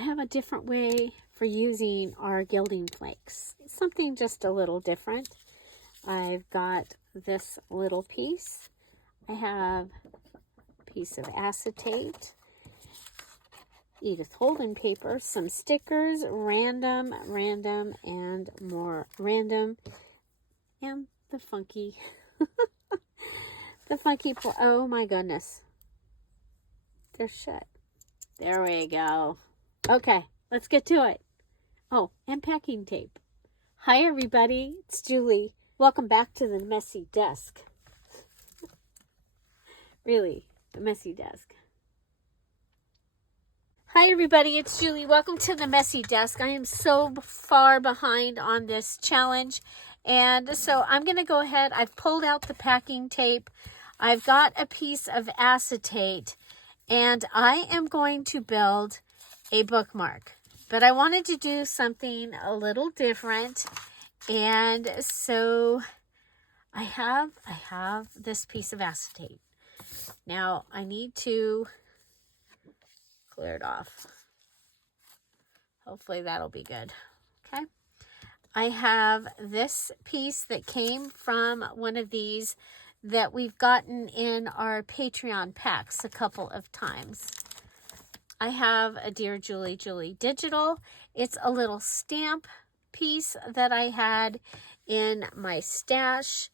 I have a different way for using our gilding flakes. Something just a little different. I've got this little piece. I have a piece of acetate, Edith Holden paper, some stickers, random, and more random, and the funky, oh my goodness, they're shut. There we go. Okay, let's get to it. Oh, and packing tape. Hi everybody, it's Julie. Welcome back to the messy desk. Really, the messy desk. Hi everybody, it's Julie. Welcome to the messy desk. I am so far behind on this challenge, and so I'm going to go ahead. I've pulled out the packing tape. I've got a piece of acetate, and I am going to build a bookmark. But I wanted to do something a little different, and so I have this piece of acetate. Now I need to clear it off. Hopefully that'll be good. Okay. I have this piece that came from one of these that we've gotten in our Patreon packs a couple of times. I have a Dear Julie Julie digital. It's a little stamp piece that I had in my stash.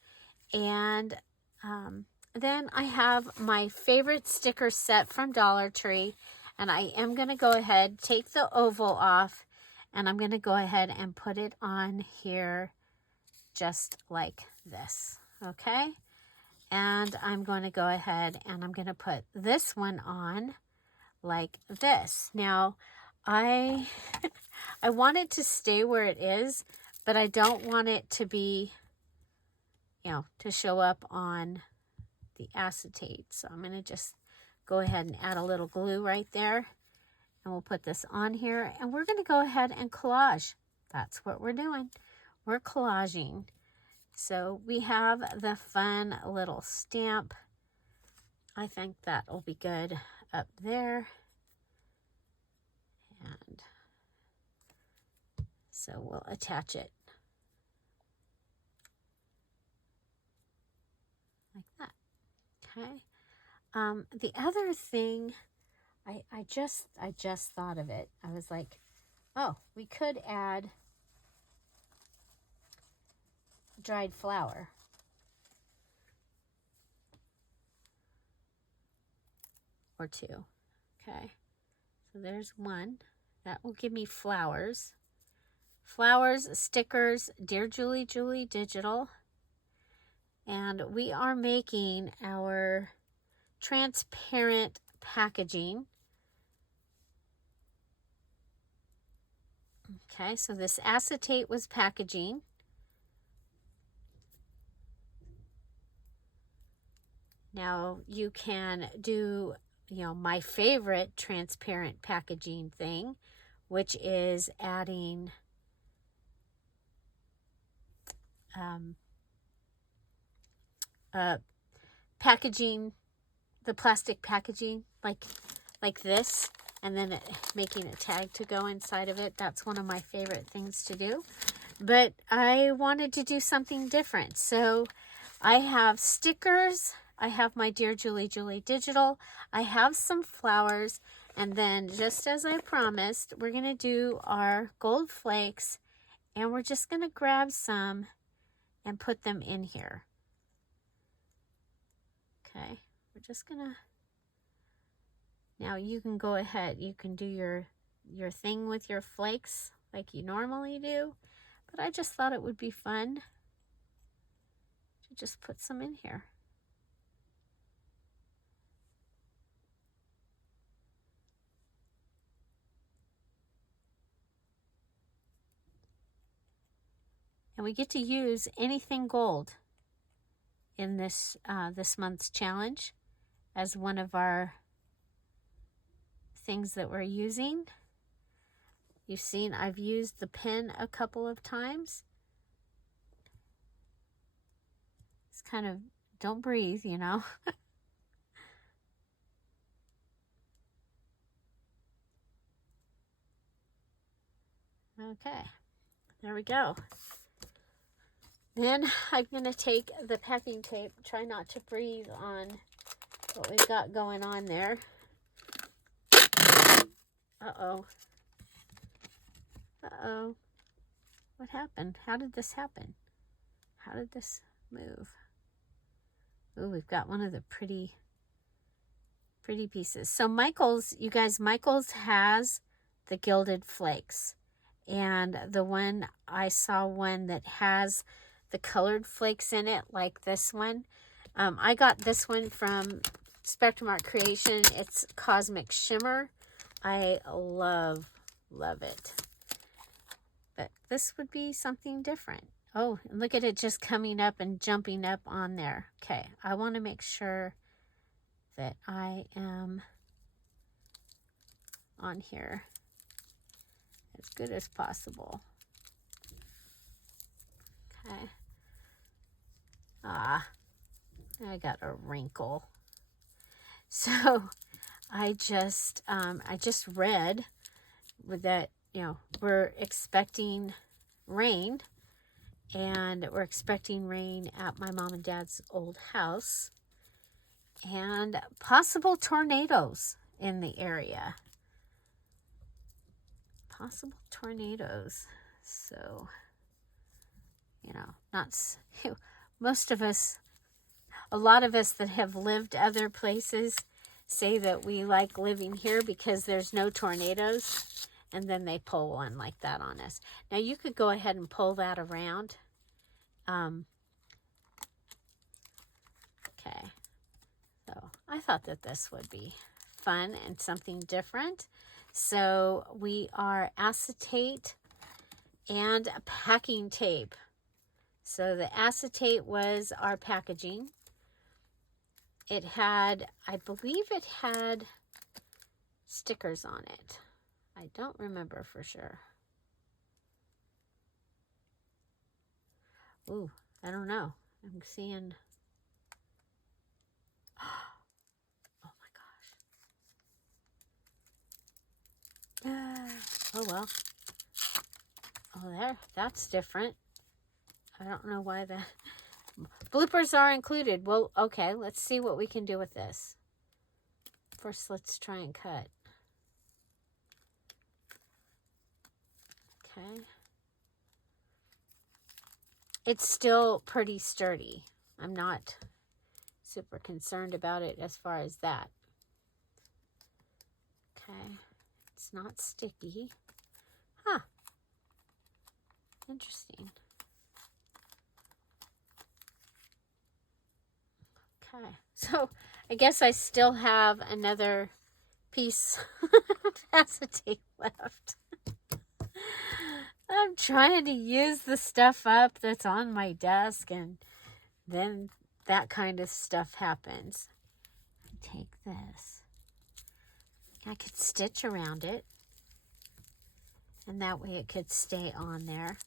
And then I have my favorite sticker set from Dollar Tree. And I am going to go ahead, take the oval off, and I'm going to go ahead and put it on here just like this, okay? And I'm going to go ahead and I'm going to put this one on like this. Now, I want it to stay where it is, but I don't want it to be, to show up on the acetate. So I'm going to just go ahead and add a little glue right there, and we'll put this on here, and we're going to go ahead and collage. That's what we're doing. We're collaging. So we have the fun little stamp. I think that will be good up there. And so we'll attach it like that. Okay. The other thing, I just thought of it. I was like, oh, we could add dried flour. Or two. Okay. So there's one. That will give me flowers. Flowers, stickers, Dear Julie Julie digital. And we are making our transparent packaging. Okay, so this acetate was packaging. Now you can do, my favorite transparent packaging thing, which is adding packaging, the plastic packaging like this, and then making a tag to go inside of it. That's one of my favorite things to do. But I wanted to do something different. So I have stickers. I have my Dear Julie Julie digital. I have some flowers. And then, just as I promised, we're going to do our gold flakes. And we're just going to grab some and put them in here. Okay. We're just going to... Now you can go ahead. You can do your thing with your flakes like you normally do. But I just thought it would be fun to just put some in here. And we get to use anything gold in this this month's challenge as one of our things that we're using. You've seen I've used the pen a couple of times. It's kind of, don't breathe, Okay, there we go. Then I'm going to take the packing tape, try not to breathe on what we've got going on there. Uh-oh. Uh-oh. What happened? How did this happen? How did this move? Oh, we've got one of the pretty pieces. So Michael's, you guys, Michael's has the gilded flakes. And the one, I saw one that has the colored flakes in it, like this one. I got this one from Spectrum Art Creation. It's Cosmic Shimmer. I love it. But this would be something different. Oh, and look at it just coming up and jumping up on there. Okay, I want to make sure that I am on here as good as possible. Okay. Ah, I got a wrinkle. So I just read that, you know, we're expecting rain, and we're expecting rain at my mom and dad's old house, and possible tornadoes in the area. Possible tornadoes. So, you know, most of us, a lot of us that have lived other places say that we like living here because there's no tornadoes, and then they pull one like that on us. Now you could go ahead and pull that around. Okay, so I thought that this would be fun and something different. So we are acetate and packing tape. So the acetate was our packaging. It had, I believe it had stickers on it. I don't remember for sure. Ooh, I don't know. I'm seeing... Oh my gosh. Oh well. Oh, there. That's different. I don't know why that... Bloopers are included. Well, okay. Let's see what we can do with this. First, let's try and cut. Okay. It's still pretty sturdy. I'm not super concerned about it as far as that. Okay. It's not sticky. Huh. Interesting. Okay. So I guess I still have another piece of acetate left. I'm trying to use the stuff up that's on my desk, and then that kind of stuff happens. Take this. I could stitch around it, and that way it could stay on there.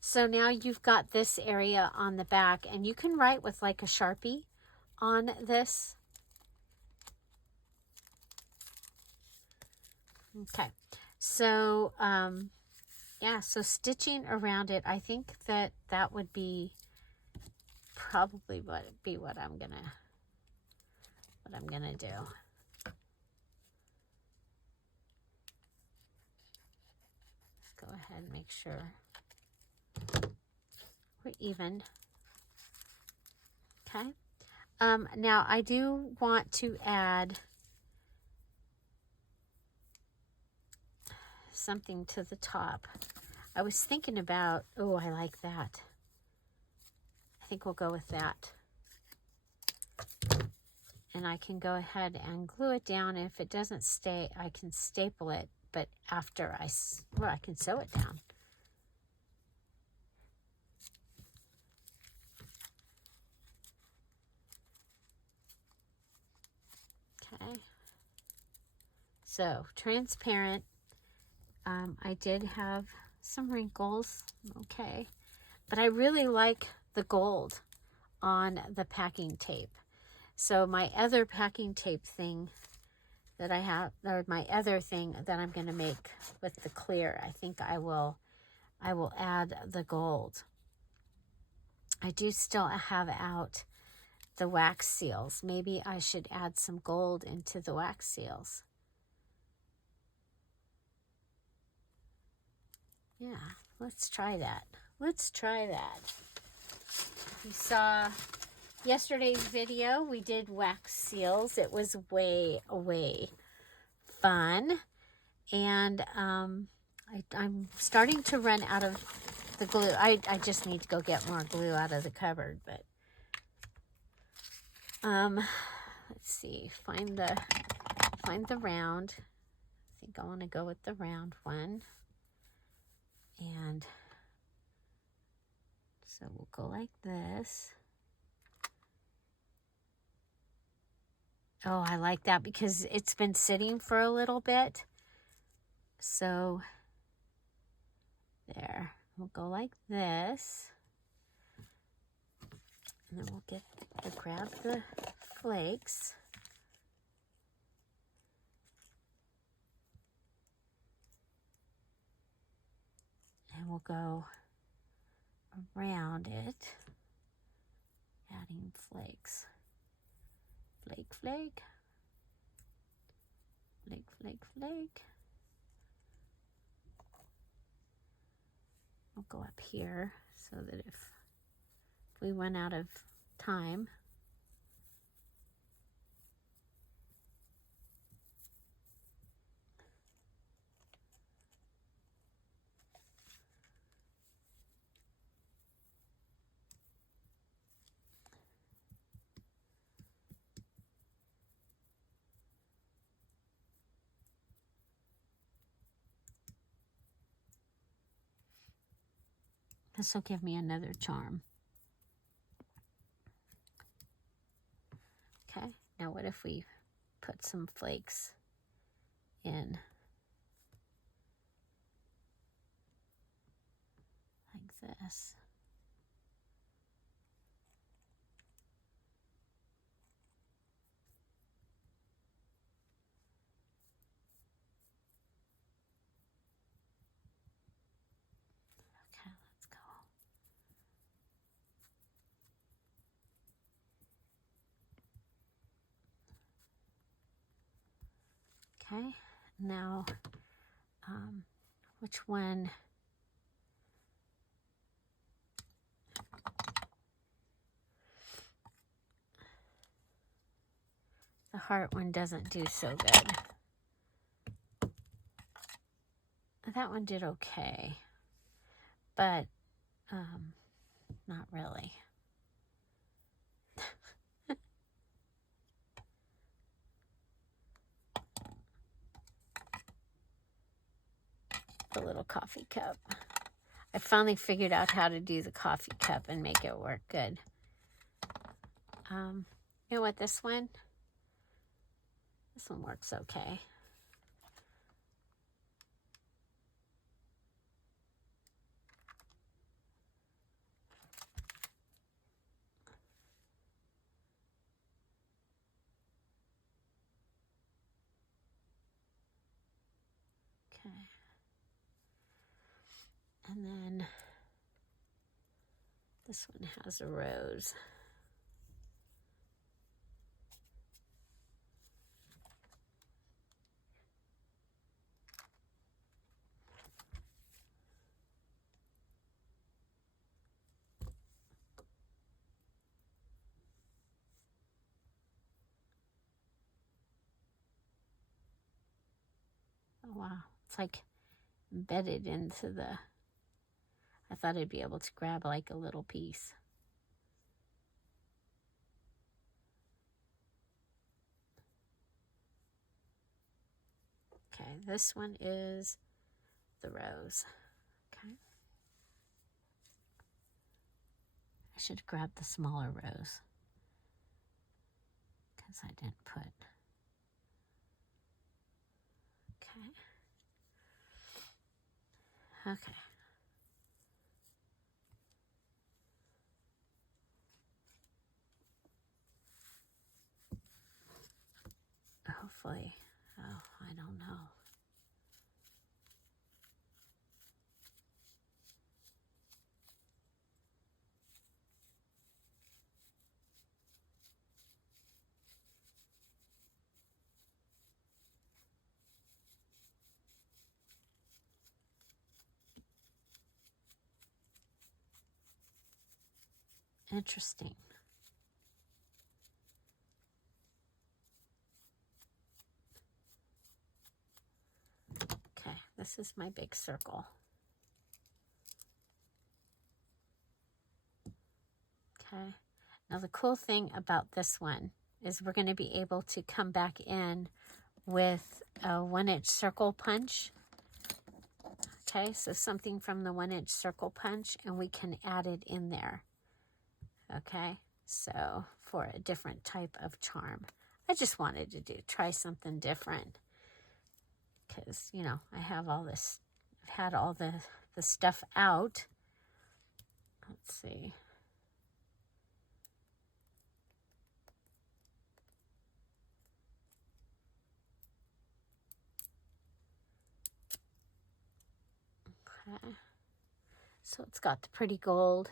So now you've got this area on the back, and you can write with like a Sharpie on this. Okay, so yeah, so stitching around it, I think that would be probably what I'm gonna do. Let's go ahead and make sure we're even. Okay. Now I do want to add something to the top. I was thinking about, oh, I like that. I think we'll go with that. And I can go ahead and glue it down. And if it doesn't stay, I can staple it. But after I can sew it down. Okay. So, transparent. I did have some wrinkles. Okay. But I really like the gold on the packing tape. So my other packing tape thing that I have, or my other thing that I'm going to make with the clear, I think I will I will add the gold. I do still have out the wax seals. Maybe I should add some gold into the wax seals. Yeah, let's try that. Let's try that. If you saw yesterday's video, we did wax seals. It was way fun. And I'm starting to run out of the glue. I just need to go get more glue out of the cupboard, but let's see, find the round. I think I want to go with the round one. And so we'll go like this. Oh, I like that because it's been sitting for a little bit. So there, we'll go like this. And then we'll grab the flakes. And we'll go around it, adding flakes. Flake, flake. Flake, flake, flake. We'll go up here so that if we run out of time, this will give me another charm. Okay, now what if we put some flakes in like this? Okay, let's go. Okay, now, which one? The heart one doesn't do so good. That one did okay, but not really. The little coffee cup. I finally figured out how to do the coffee cup and make it work good. You know what, this one works okay. Okay. And then this one has a rose. Oh, wow. It's like embedded into the... I thought I'd be able to grab like a little piece. Okay, this one is the rose. Okay. I should grab the smaller rose because I didn't put... Okay. Hopefully, oh, I don't know. Interesting. Okay, this is my big circle. Okay, now the cool thing about this one is we're going to be able to come back in with a 1-inch circle punch. Okay, so something from the 1-inch circle punch, and we can add it in there. Okay, so for a different type of charm. I just wanted to try something different because, you know, I have all this, I've had all the stuff out. Let's see. Okay, so it's got the pretty gold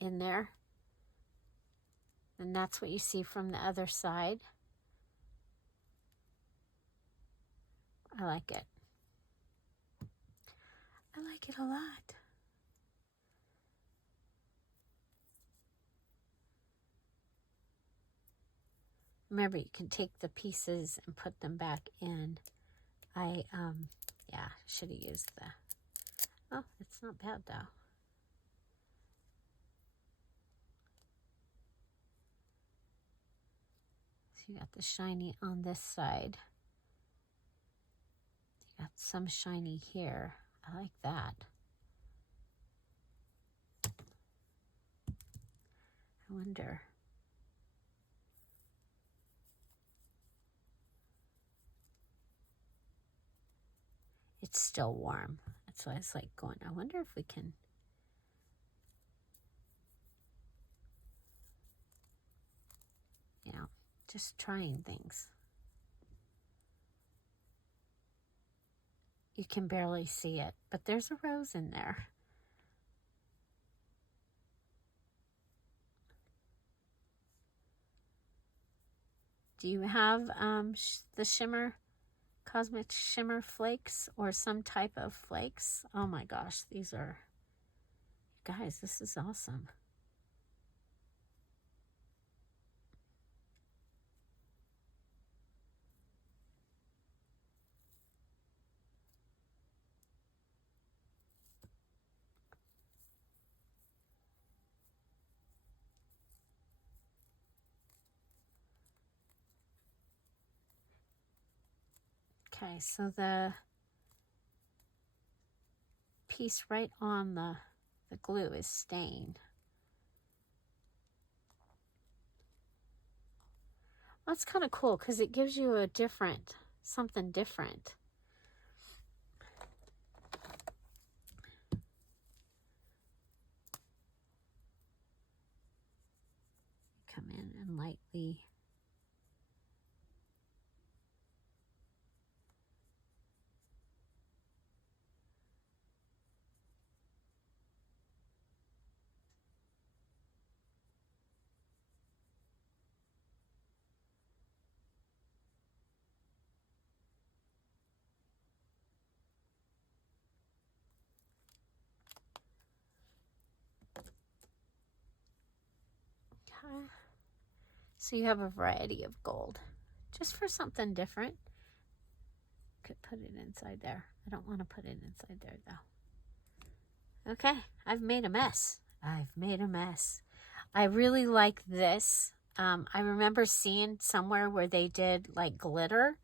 in there. And that's what you see from the other side. I like it. I like it a lot. Remember, you can take the pieces and put them back in. Yeah, should have used the, oh, it's not bad though. So you got the shiny on this side. You got some shiny here. I like that. I wonder. It's still warm. That's why it's like going, I wonder if we can. You know, just trying things. You can barely see it, but there's a rose in there. Do you have the shimmer, cosmic shimmer flakes or some type of flakes? Oh my gosh, these are, guys, this is awesome. Okay, so the piece right on the glue is stained. Well, that's kind of cool because it gives you a different, something different. Come in and lightly. Okay. So you have a variety of gold, just for something different. Could put it inside there. I don't want to put it inside there though. Okay, I've made a mess. I've made a mess. I really like this. I remember seeing somewhere where they did like glitter,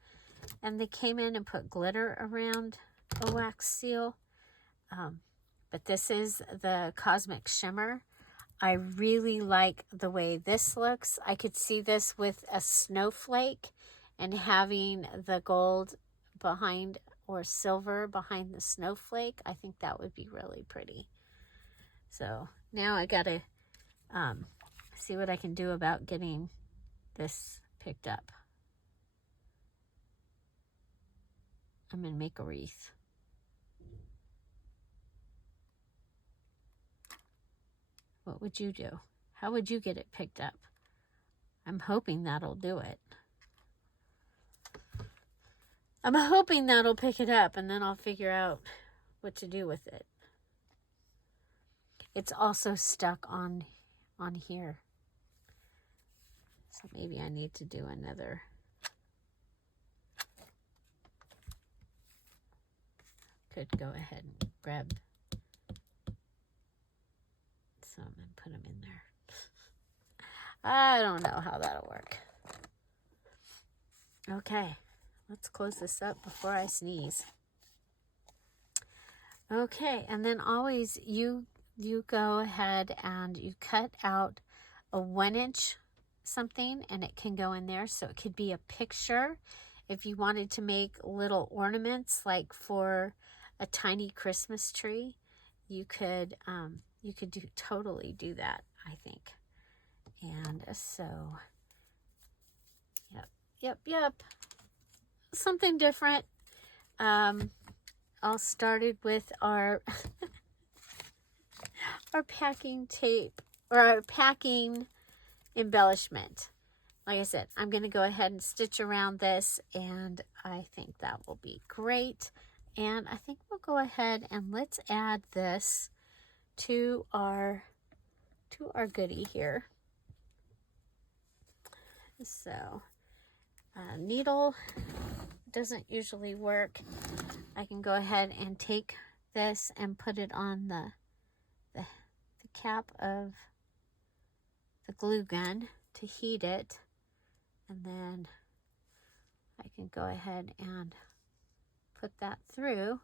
and they came in and put glitter around a wax seal. But this is the Cosmic Shimmer. I really like the way this looks. I could see this with a snowflake and having the gold behind or silver behind the snowflake. I think that would be really pretty. So now I gotta see what I can do about getting this picked up. I'm gonna make a wreath. What would you do? How would you get it picked up? I'm hoping that'll do it. I'm hoping that'll pick it up, and then I'll figure out what to do with it. It's also stuck on on here. So maybe I need to do another. Could go ahead and grab some and put them in there. I don't know how that'll work. Okay, let's close this up before I sneeze. Okay, and then always you go ahead and you cut out a 1-inch something, and it can go in there. So it could be a picture. If you wanted to make little ornaments like for a tiny Christmas tree, you could totally do that, I think. And so, yep. Something different. All started with our our packing tape, or our packing embellishment. Like I said, I'm going to go ahead and stitch around this, and I think that will be great. And I think we'll go ahead and let's add this to our goodie here. So, needle doesn't usually work. I can go ahead and take this and put it on the cap of the glue gun to heat it, and then I can go ahead and put that through.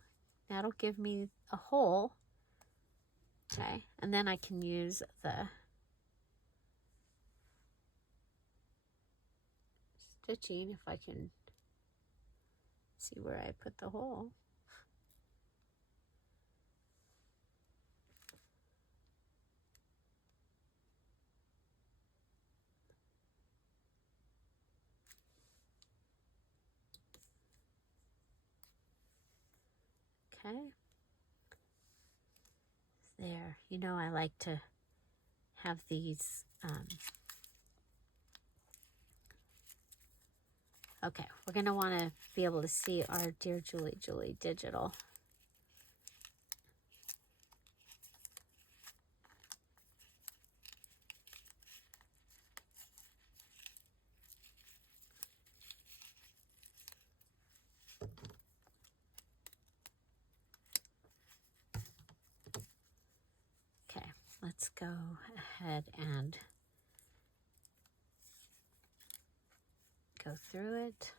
That'll give me a hole. Okay, and then I can use the stitching, if I can see where I put the hole. Okay. There. You know, I like to have these. Okay, we're going to want to be able to see our Dear Julie digital. Okay, let's go ahead and go through it.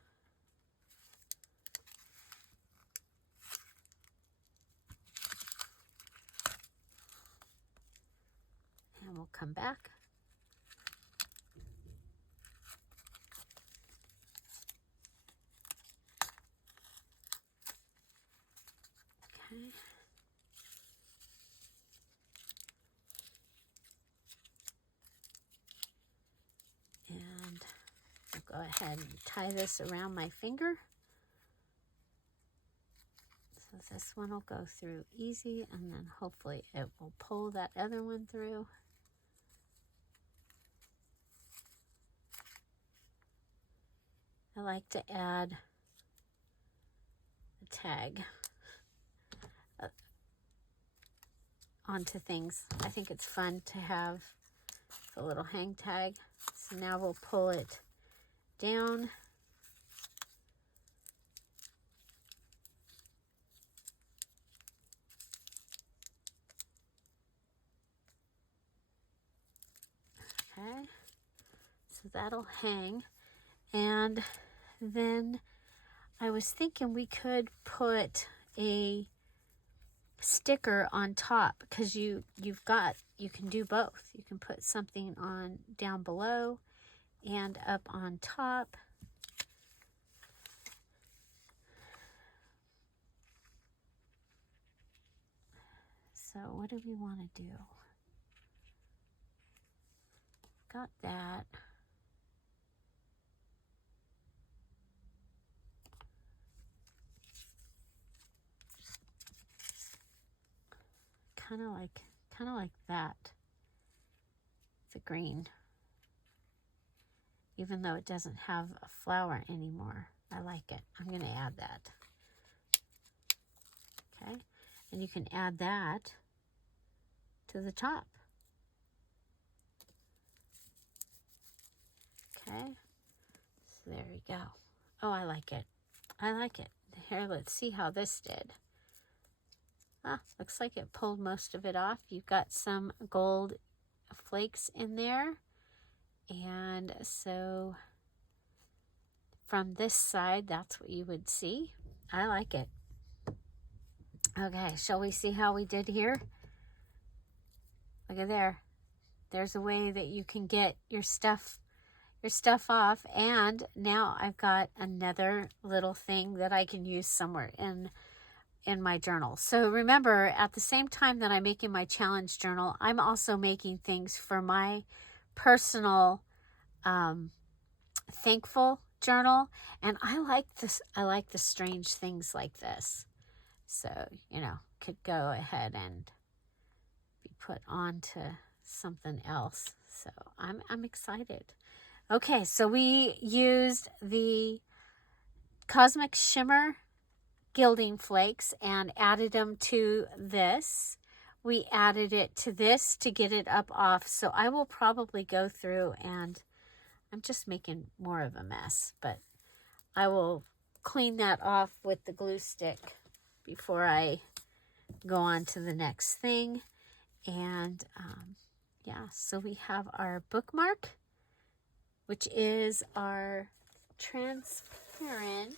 And we'll come back. Okay. And we'll go ahead and tie this around my finger. So this one will go through easy, and then hopefully it will pull that other one through. I like to add a tag onto things. I think it's fun to have the little hang tag. So now we'll pull it down. Okay, so that'll hang. And then I was thinking we could put a sticker on top, because you can do both. You can put something on down below and up on top. So what do we want to do? Got that. Kind of like that. The green. Even though it doesn't have a flower anymore, I like it. I'm going to add that. Okay, and you can add that to the top. Okay, so there we go. Oh, I like it. I like it. Here, let's see how this did. Looks like it pulled most of it off. You've got some gold flakes in there. And so from this side, that's what you would see. I like it. Okay, shall we see how we did here? Look at there. There's a way that you can get your stuff off. And now I've got another little thing that I can use somewhere in my journal. So remember, at the same time that I'm making my challenge journal, I'm also making things for my personal thankful journal. And I like this. I like the strange things like this. So, you know, could go ahead and be put onto something else. So I'm excited. Okay, so we used the Cosmic Shimmer gilding flakes and added them to this. We added it to this to get it up off. So I will probably go through, and I'm just making more of a mess, but I will clean that off with the glue stick before I go on to the next thing. And yeah, so we have our bookmark, which is our transparent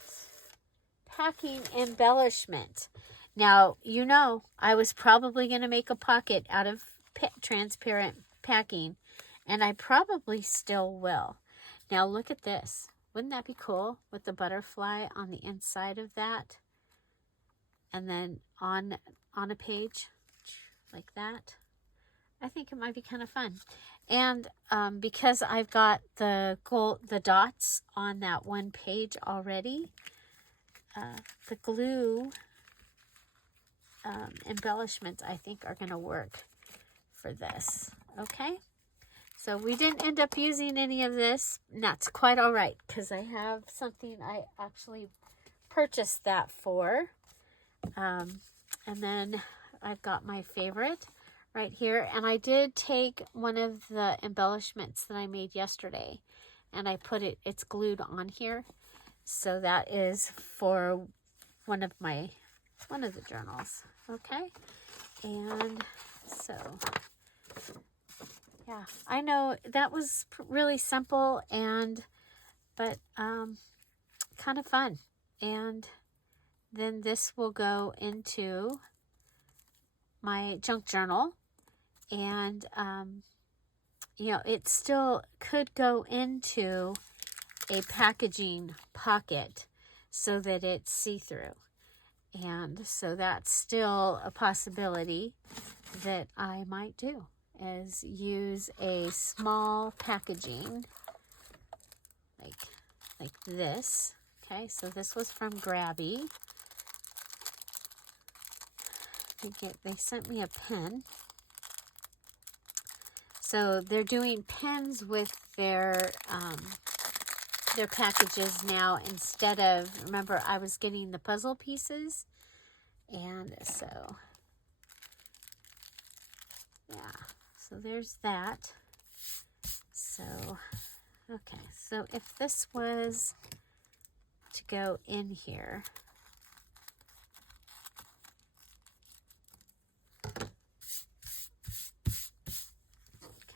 packing embellishment. Now, you know, I was probably going to make a pocket out of transparent packing, and I probably still will. Now, look at this. Wouldn't that be cool with the butterfly on the inside of that? And then on a page like that. I think it might be kind of fun. And because I've got the dots on that one page already, the glue embellishments, I think, are going to work for this. Okay? So we didn't end up using any of this, and that's quite all right, because I have something I actually purchased that for. And then I've got my favorite right here. And I did take one of the embellishments that I made yesterday, and I put it's glued on here. So that is for one of the journals. Okay. And so, yeah, I know that was really simple but kind of fun. And then this will go into my junk journal, and you know, it still could go into a packaging pocket so that it's see-through, and so that's still a possibility that I might do, is use a small packaging like this. Okay, so this was from Grabby. They sent me a pen. So they're doing pens with their packages now, instead of, remember, I was getting the puzzle pieces. And so, yeah, so there's that. So, okay, so if this was to go in here,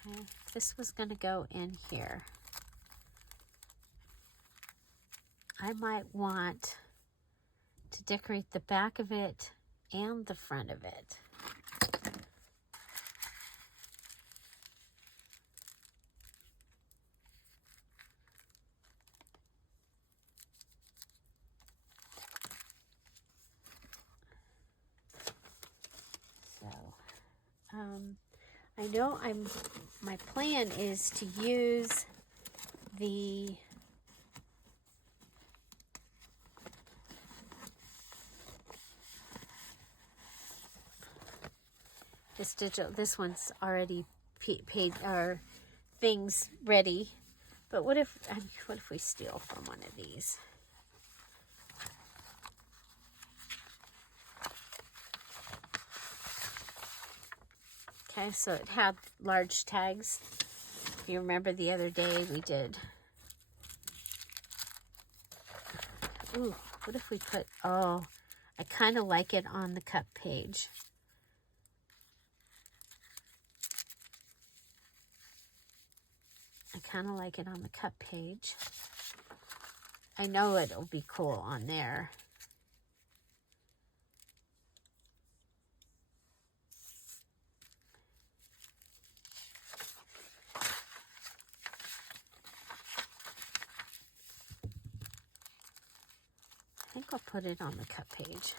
if this was going to go in here, I might want to decorate the back of it and the front of it. So, I know my plan is to use this one's already paid, or things ready, but what if we steal from one of these? Okay, so it had large tags. If you remember the other day, we did Ooh, what if we put, oh, I kind of like it on the cup page. I kind of like it on the cup page. I know it'll be cool on there. I think I'll put it on the cup page.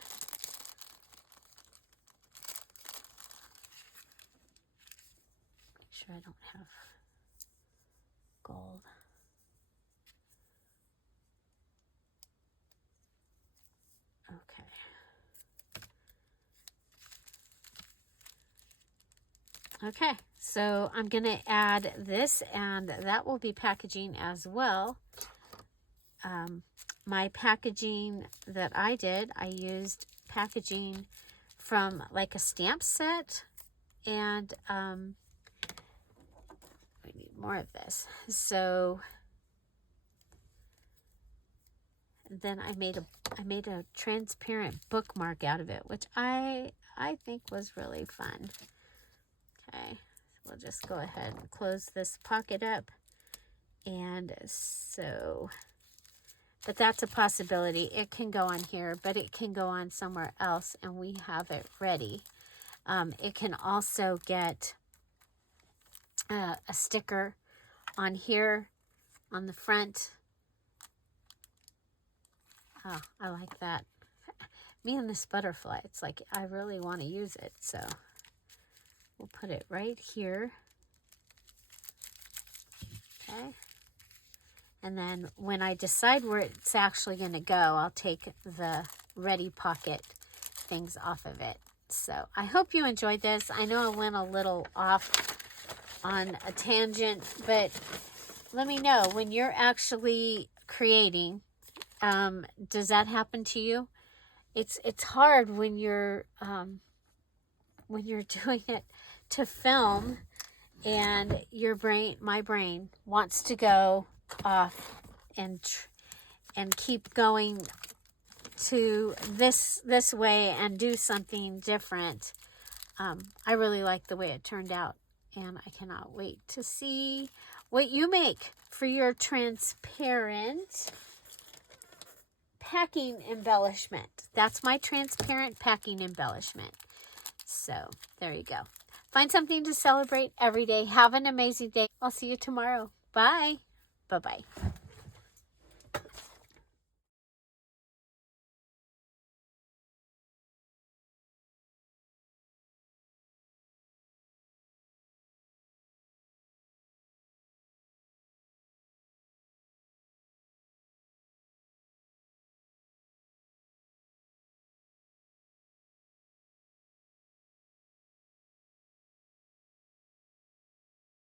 Make sure I don't have gold. Okay. Okay, so I'm going to add this, and that will be packaging as well. My packaging that I did, I used packaging from like a stamp set, and we need more of this. So then I made a transparent bookmark out of it, which I think was really fun. Okay, so we'll just go ahead and close this pocket up. And so, but that's a possibility. It can go on here, but it can go on somewhere else, and we have it ready. It can also get a sticker on here on the front. Oh, I like that. Me and this butterfly, it's like I really want to use it, so we'll put it right here. Okay. And then when I decide where it's actually going to go, I'll take the ready pocket things off of it. So I hope you enjoyed this. I know I went a little off on a tangent, but let me know when you're actually creating. Does that happen to you? It's hard when you're doing it to film, and my brain wants to go off and keep going to this way and do something different. I really like the way it turned out, and I cannot wait to see what you make for your transparent packing embellishment. That's my transparent packing embellishment. So there you go. Find something to celebrate every day. Have an amazing day. I'll see you tomorrow. Bye. Bye-bye.